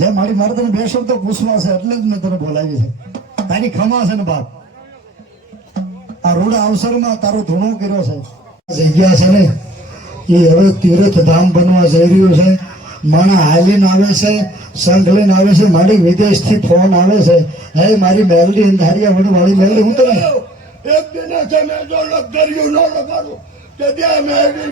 લે મારે તને બે શબ્દ પૂછવા છે એટલે જ મેં તને બોલાવી છે. તારી ખમા છે ને બાપ, આ રૂડા અવસરમાં તારો ધૂણો કર્યો છે. જગ્યા છે ને એ હવે તીર્થ ધામ બનવા જઈ રહ્યું છે. માણા હાલીને આવે છે, સંઘ લઈને આવે છે, મારી વિદેશથી ફોન આવે છે. હે મારી મેલડી અંધારિયા વડે વાળી મેલડી, હું તને એક દિને છે મેં જો લગર્યું ન લગાડું તે ત્યાં મેળવી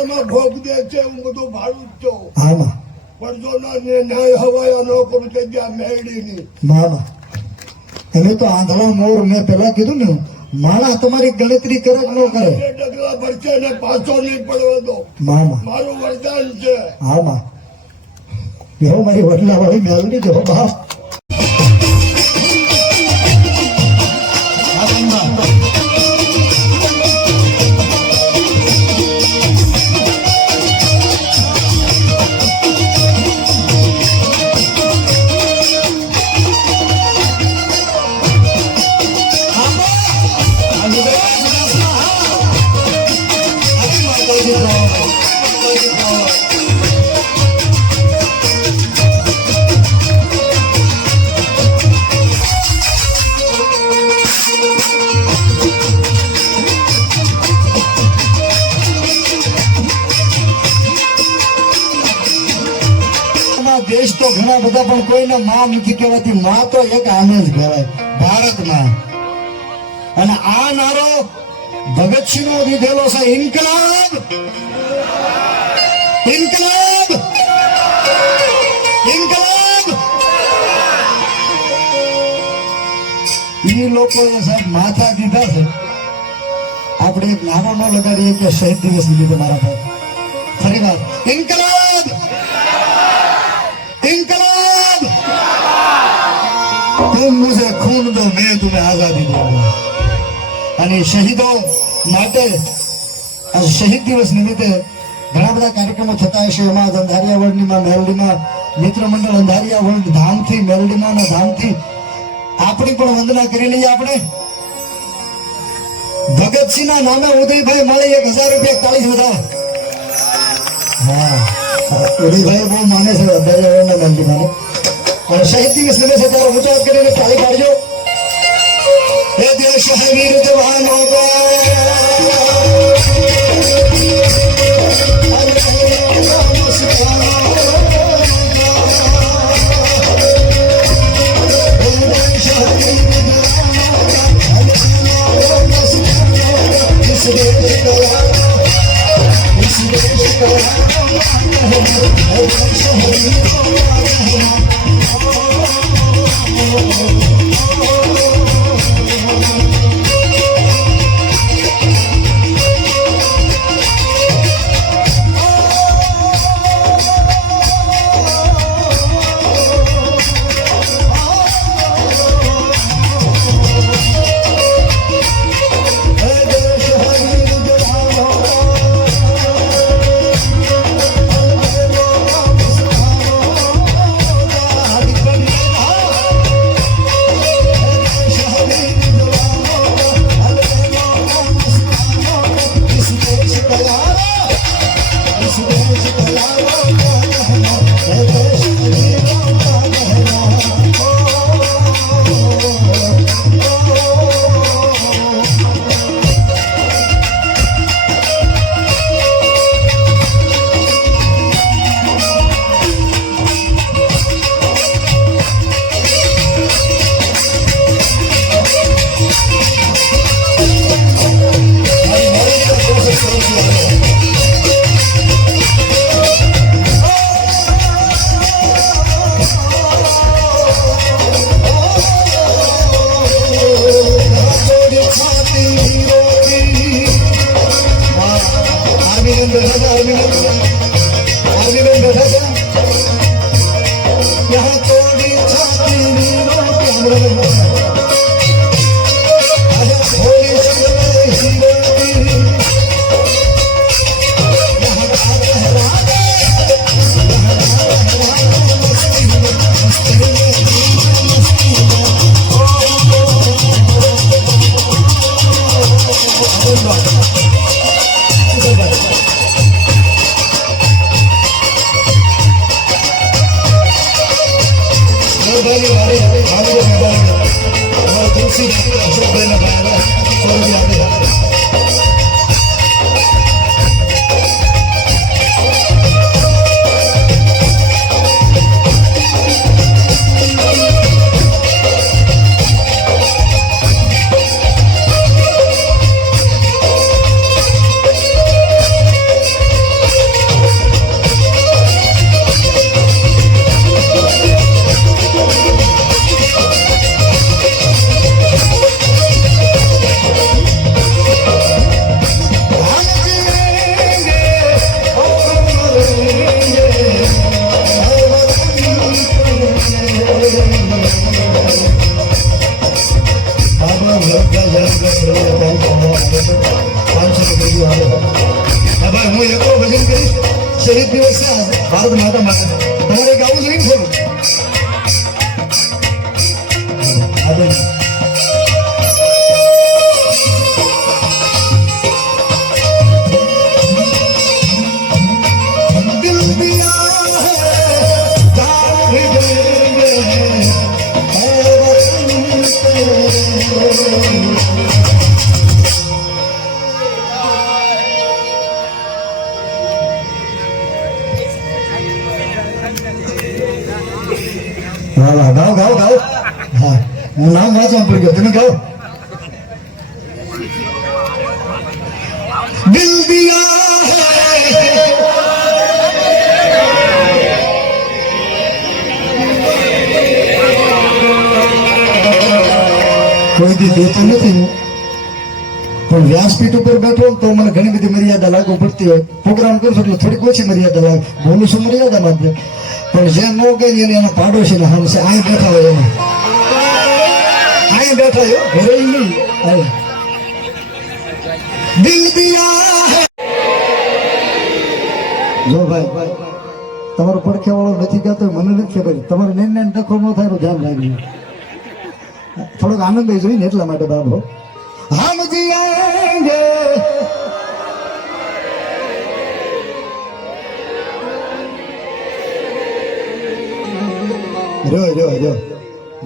એમાં ભોગ દે છે. હું બધું ભાડું જ છું. હામાં પણ જો ન્યાય હવાયા ન કરું તે ત્યાં મેળવી નહીં. મામા તમે તો આંધળા મોર, મેં પેલા કીધું ને માણા તમારી ગણતરી કરે કે ન કરે. એ ડગલા ભરશે ને પાછો નહીં પડવા દો. મામા મારું વરદાન છે. હામાં બેહો મારી વડલા વાળી મેલડી જો બાપ. દેશ તો ઘણા બધા પણ કોઈને માં નથી કહેવાતી. માં તો એક આને જ કહેવાય, ભારતમાં. અને આ નારો ભગતસિંહ નો દીધેલો છે. ઇન્કલાબ, ઇન્કલાબ, ઇન્કલાબ. એ લોકોએ સાહેબ માથા દીધા છે. આપણે એક નારો ન લગાડીએ કે શહીદ દિવસ લીધે મારા પર. ફરી વાત, ઇન્કલાબ, इनकलाब, तुम मुझे खून दो मैं तुम्हें आजादी दूंगा. અને શહીદો માટે શહીદ દિવસ નિમિત્તે ઘણા બધા કાર્યક્રમો થતા હશે. એમાં અંધારિયાવળની માં મેલડીમાં મિત્ર મંડળ અંધારિયાવળ ધામથી, મેલડીમાં ધામથી આપણી પણ વંદના કરી લઈએ. આપણે ભગતસિંહના નામે ઉદયભાઈ મળી 1000 રૂપિયા તાળી વધારે. હા, ઉદયભાઈ બહુ માને છે અંધારિયાવળના મેલડીમાં. અને શહીદ દિવસ નિમિત્તે તારો ઊંચો હાથ કરીને તાળી પાડજો. ये देश है वीर जवानों का, મેઘાની વારે આવડે મેઘાની અમારા તુલસી અશોકભાઈના ભાઈ સોરજી આપે હું એકલો ભજન કરીશ શહીદ દિવસ છે ભારત માતા માટે તમારે ગાવું જોઈએ થોડું વાહ ગાઓ ગાઓ ગાઓ હા હું નામ વાંચવા પડી ગયો તમે ગાઓ દિલ દિયા કોઈ દી દેતો નથી હું પણ વ્યાસપીઠ ઉપર બેઠો તો મને ઘણી બધી મર્યાદા લાગુ પડતી હોય પ્રોગ્રામ કરશો એટલે થોડીક ઓછી મર્યાદા લાગે બોલું છું મર્યાદામાં જ પણ જે ન ગઈ એને એના પાડોશી ને હમશે અહીં બેઠા હોય એને અહીં બેઠા હોય ઘરે નહીં દિલ દિયા જો ભાઈ તમારો પડખે વાળો નથી ગાતો મને નથી ખબર તમારે ને ડખો ન થાય એનું ધ્યાન રાખજો થોડોક આનંદ જોઈને એટલા માટે બાબો હમ જીએંગે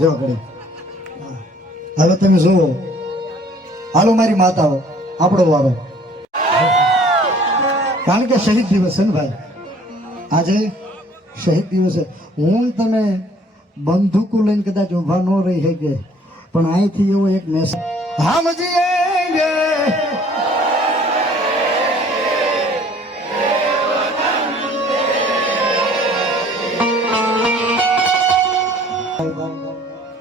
જો ઘડી હવે તમે જુઓ હાલો મારી માતાઓ આપણો વારો કારણ કે શહીદ દિવસ છે ને ભાઈ આજે શહીદ દિવસ છે હું તમે બંદૂકો લઈને કદાચ ઉભા ન રહી શકે પણ અહીંથી એવો એક મેસેજ હમ જીએંગે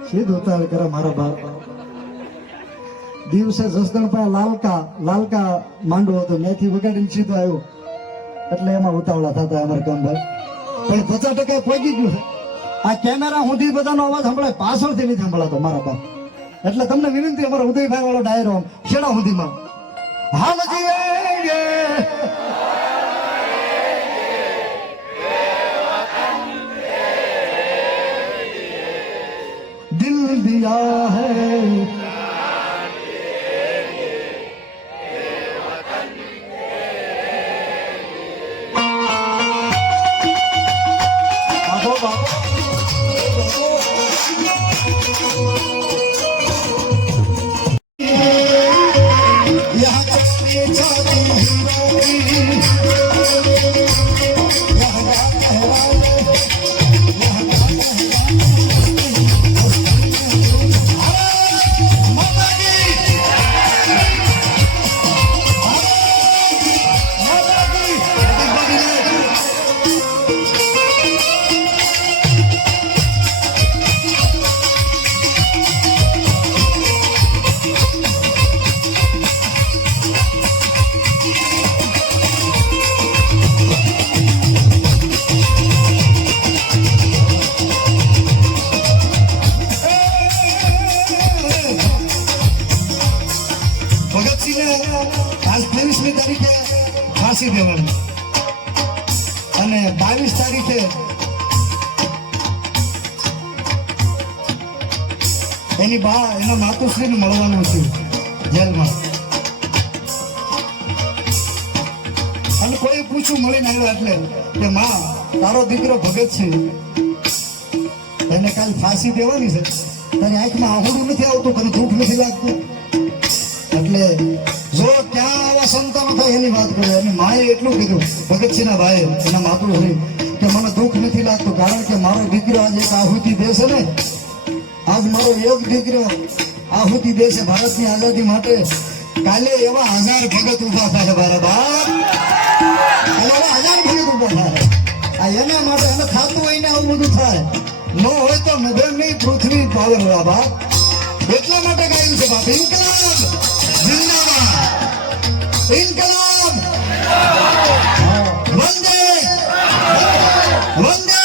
સીધ ઉતાર કરે મારા બાપ દિવસે જસદણ પાસે લાલકા માંડવો હતો ત્યાંથી વગાડીને સીધો આવ્યો એટલે એમાં ઉતાવળા થતા અમારા કામભાઈ પણ 50% પહોંચી ગયું છે આ કેમેરા સુધી બધાનો અવાજ સંભળાય પાછળથી નથી સંભળાતો મારા બાપ એટલે તમને વિનંતી અમારા ઉદયભાઈ વાળો ડાયરો છેડા સુધીમાં હા મજી दिल दिया है આજ 23મી તારીખે ફાંસી દેવાની અને 22 તારીખે એની બા એના માતુશ્રીને મળવાનું છે જેલમાં અને કોઈ પૂછ્યું મળીને આવ્યો એટલે કે માં તારો દીકરો ભગત છે એને કાલ ફાંસી દેવાની છે, તારી આંખમાં આહુડું નથી આવતું, તને દુઃખ નથી લાગતું. એટલે જો ક્યાં આવા સંતાનો થાય એની વાત કરે. અને માએ એટલું કીધું ભગતસિંહના ભાઈએ, એના માતૃશ્રી, કે મને દુઃખ નથી લાગતું, કારણ કે મારો દીકરો આજ એક આહુતિ દેશે ને, આજ મારો એક દીકરો આહુતિ દેશે ભારતની આઝાદી માટે. કાલે એવા 1000 ભગત ઉભા થાય મારા બાપ, કાલે એવા 1000 ભગત ઉભા થાય. આ એના માટે એને થતું હોય ને આવું બધું થાય, ન હોય તો નગર નહીં પૃથ્વી પાવર બાપ. એટલા માટે ગાયું છે બાપ, ઇન્કલાબ જિંદાબાદ, ઇન્કલાબ વંદે વંદે.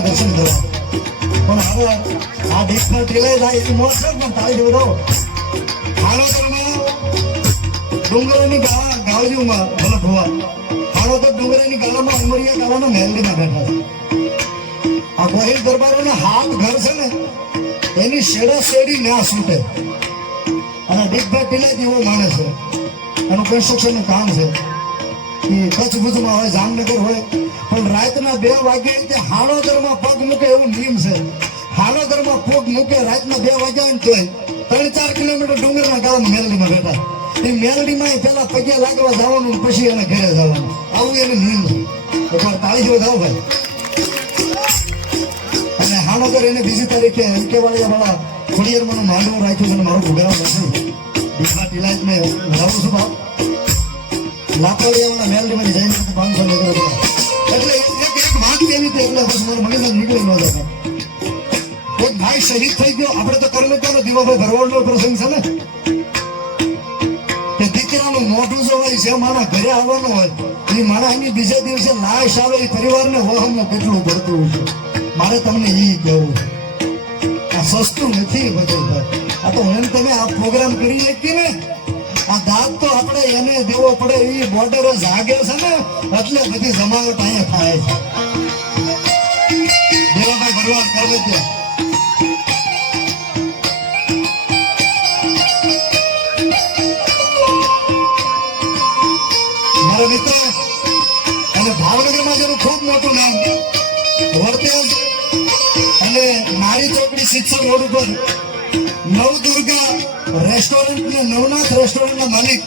દર્શન કરવા પણ હવે આ દેશમાં ટેલાઈ જાય એ મોત છે, પણ તાળી દેવો હાલોદરમાં ડુંગરોની ગાળીઓમાં ભલક હોવા હાલોદર ડુંગરાની ગાળામાં ઉમરિયા ગાળામાં મહેલડીમાં બેઠા છે. આ ગોહિલ દરબારોના હાથ ઘર છે ને એની શેડા શેડી ના છૂટે. અને દીપભાઈ ટેલાઈ એવો માણસ છે, એનું કન્સ્ટ્રક્શનનું કામ છે. એ કચ્છ ભુજમાં હોય, જામનગર હોય, પણ રાતના 2 વાગે તે હાલોદરમાં પગ મૂકે એવું નિયમ છે. હાલોદરમાં પગ મૂકે રાતના 2 વાગ્યા ને તોય 3-4 કિલોમીટર ડુંગરના ગાળામાં મેલડીમાં બેઠા. એ મેલડીમાં પેલા પગે લાગવા જવાનું, પછી એને ઘરે જવાનું, આવું એને નિયમ છે. એકવાર તાળી જેવો જાવ ભાઈ. અને હાલોદર એને 2 તારીખે અંકેવાળિયા વાળા ખોડિયારમાંનું માંડવું રાખ્યું છે. મારું પ્રોગ્રામ નથી દીપા ટીલાજ મેં લાવું છું બાપ. લાકડીયાઓના મેલડીમાં જઈને 500 લેकर એટલે એક વાત કેવી હતી, એટલે બસ મારે મગજમાં નીકળી ન જતા. એક ભાઈ શહીદ થઈ ગયો, આપણે તો કર્મચારો દીવાભાઈ ભરવાડનો પ્રસંગ છે ને, કે દીકરાનું મોઢું જો હોય, જે મારા ઘરે આવવાનું હોય એ મારા એની બીજા દિવસે લાશ આવે, એ પરિવારને વહમનું કેટલું પડતું હોય છે. મારે તમને એ કહેવું છે, આ સસ્તું નથી બધું. આ તો એમ તમે આ પ્રોગ્રામ કરી શકીએ ને, આ દાદ તો આપણે એને દેવો પડે. એ બોર્ડરો જાગે છે ને એટલે બધી જમાવટ અહીંયા થાય છે. દેવાભાઈ ભરવાડ કરવે ત્યાં મારા મિત્ર. અને ભાવનગરમાં જેનું ખૂબ મોટું નામ વર્તેજ અને નારી ચોકડી શિક્ષક રોડ ઉપર નવદુર્ગા રેસ્ટોરન્ટ ને નવનાથ રેસ્ટોરન્ટ ના માલિક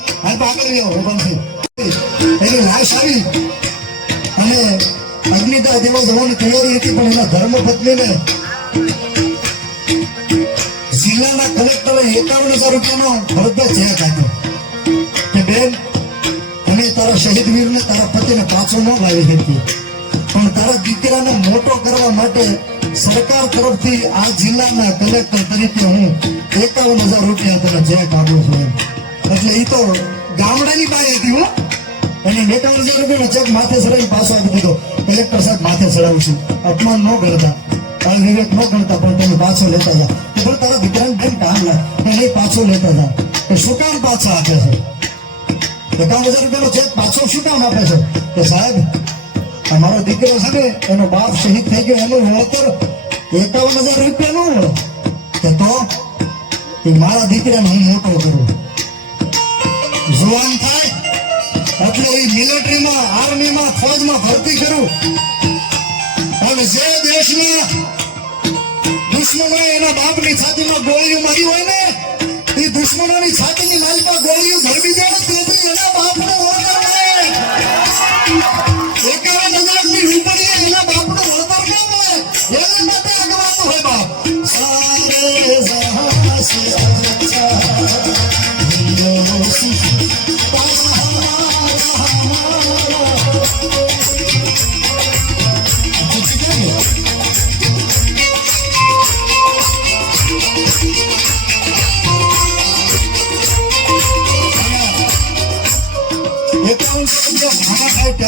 એની લાશ આવી અને અગ્નિદાહ દેવા જવાની તૈયારી હતી, પણ એના ધર્મપત્નીને જિલ્લાના કલેક્ટરે 51,000 રૂપિયાનો ફરજિયાત ચેક આપ્યો કે બેન, અમે તારા શહીદ વીરને તારા પતિને પાછો ન લાવી શકીએ, પણ તારા દીકરાને મોટો કરવા માટે સરકાર તરફથી આ જિલ્લાના કલેક્ટર તરીકે હું 51,000 રૂપિયા તને ચેક આપું છું. એટલે એ તો ગામડાની બાઈ હતી હો, એને 51,000 રૂપિયાનો ચેક માથે ચડાવી પાછો આપી દીધો. કલેક્ટર સાહેબ માથે ચડાવું છું, અપમાન ન કરતા, અવિવેક ન કરતા, પણ તમે પાછો લેતા જા. પણ તારા દીકરાને બેન કામ લાગ એને પાછો લેતા જા. કે શું કામ પાછા આપે છે? 51,000 રૂપિયાનો ચેક પાછો શું કામ આપે છે? કે સાહેબ, અમારો દીકરો છે ને, એનો બાપ શહીદ થઈ ગયો, એનું વળતર 51,000 રૂપિયા નું. કે તો એ મારા દીકરાને હું મોટો કરું, જુવાન થાય એટલે એ મિલિટરીમાં, આર્મીમાં, ફોજમાં ભરતી કરું. અને જે દેશમાં દુશ્મનોએ એના બાપની છાતીમાં ગોળીઓ મારી હોય ને, એ દુશ્મનોની છાતીની લાલમાં ગોળીઓ ધરવી જાય, તેથી એના બાપનો વળતર મળે. 51,000 ની રૂપિયા એના બાપનો વળતર ન મળે, એના માટે આગવાનું હોય બાપ. સારે જહાં સે અચ્છા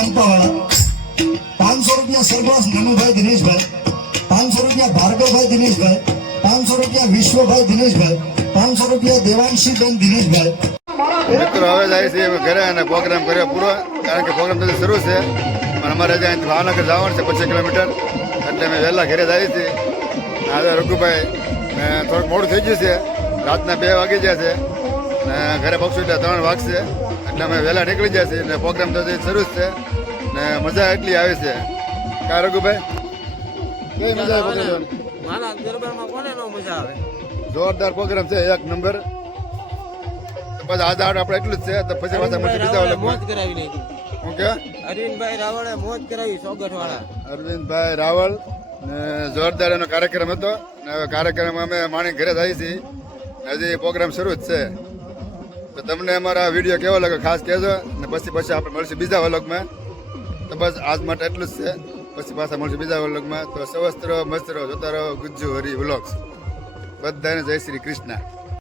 નાનપાવાળા, 500 રૂપિયા સ્વર્ગવાસ નાનુભાઈ દિનેશભાઈ, 500 રૂપિયા ભાર્ગવભાઈ દિનેશભાઈ, 500 રૂપિયા વિશ્વભાઈ દિનેશભાઈ, 500 રૂપિયા દેવાંશીબેન દિનેશભાઈ. મિત્રો હવે જાય છે અમે ઘરે અને પ્રોગ્રામ કર્યો પૂરો, કારણ કે પ્રોગ્રામ તો શરૂ છે અને અમારે ત્યાં ભાવનગર જવાનું છે 25 કિલોમીટર, એટલે અમે વહેલા ઘરે જઈએ છીએ. આજે રઘુભાઈ થોડુંક મોડું થઈ ગયું છે, રાતના 2 વાગી ગયા છે ને ઘરે પહોંચું એટલે 3 વાગશે, એટલે અમે વહેલા નીકળી જાય છે. અને પ્રોગ્રામ તો શરૂ જ છે ને મજા એટલી આવે છે. કા રઘુભાઈ કઈ મજા આવે પ્રોગ્રામ? જોરદાર પ્રોગ્રામ છે, 1 નંબર. બસ આજે આપણે એટલું જ છે, તો પછી પાછા મળશે બીજા વલગમાં. હું કે અરવિંદભાઈ રાવળે મોજ કરાવી સોગઠવાળા. અરવિંદભાઈ રાવળ ને જોરદાર એનો કાર્યક્રમ હતો ને હવે કાર્યક્રમ અમે માણી ઘરે જઈએ છીએ. હજી પ્રોગ્રામ શરૂ જ છે. તો તમને અમારા વિડીયો કેવો લાગે ખાસ કહેજો ને પછી આપણે મળશું બીજા વલગમાં. તો બસ આજ માટે એટલું જ છે, પછી પાછા મળશું બીજા વલગમાં. તો સ્વસ્થ રહો, મસ્ત રહો, જોતા રહો ગુજ્જુ હરી વ્લોગ્સ. બધાને જય શ્રી કૃષ્ણ.